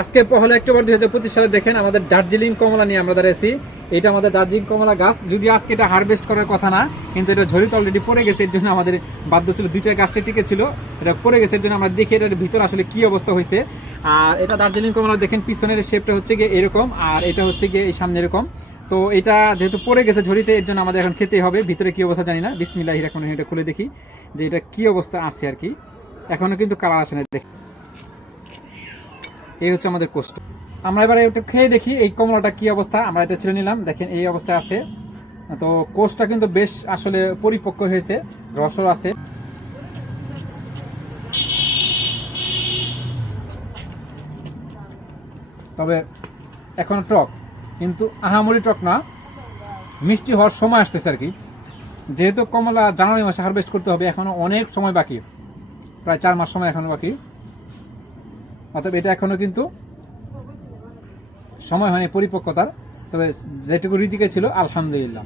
আজকে 1 অক্টোবর 2025 সালে দেখেন আমাদের দার্জিলিং কমলা নিয়ে আমরা দাঁড়িয়েছি। এটা আমাদের দার্জিলিং কমলা গাছ, যদি আজকে এটা হারভেস্ট করার কথা না, কিন্তু এটা ঝড়িতে অলরেডি পড়ে গেছে। এর জন্য আমাদের বাধ্য ছিল, 2টা গাছটা টিকে ছিল, এটা পড়ে গেছে। এর জন্য আমরা দেখি এটার ভিতরে আসলে কি অবস্থা হয়েছে। আর এটা দার্জিলিং কমলা দেখেন পিছনের শেপটা হচ্ছে গিয়ে এরকম, আর এটা হচ্ছে গিয়ে এই সামনে এরকম। তো এটা যেহেতু পড়ে গেছে ঝড়িতে, এর জন্য আমাদের এখন খেতেই হবে। ভিতরে কি অবস্থা জানি না, বিসমিল্লাহির রহমানির রহিম। এটা খুলে দেখি যে এটা কি অবস্থা আছে আর কি। এখনো কিন্তু কালার আসে না। দেখি, এই হচ্ছে আমাদের কোস্ট। আমরা এবারে একটু খেয়ে দেখি এই কমলাটা কি অবস্থা। আমরা এটা ছেড়ে নিলাম, দেখেন এই অবস্থায় আছে। তো কোস্টটা কিন্তু বেশ আসলে পরিপক্ক হয়েছে, রসও আছে। তবে এখনো টক, কিন্তু আহামরি টক না, মিষ্টি হওয়ার সময় আসতেছে আর কি। যেহেতু কমলা জানুয়ারি মাসে হারভেস্ট করতে হবে, এখনো অনেক সময় বাকি, প্রায় 4 মাস সময় এখনো বাকি। অতএব এটা এখনো কিন্তু সময় হয়নি পরিপক্কতার। তবে যেটুকু রিজিকে ছিল আলহামদুলিল্লাহ।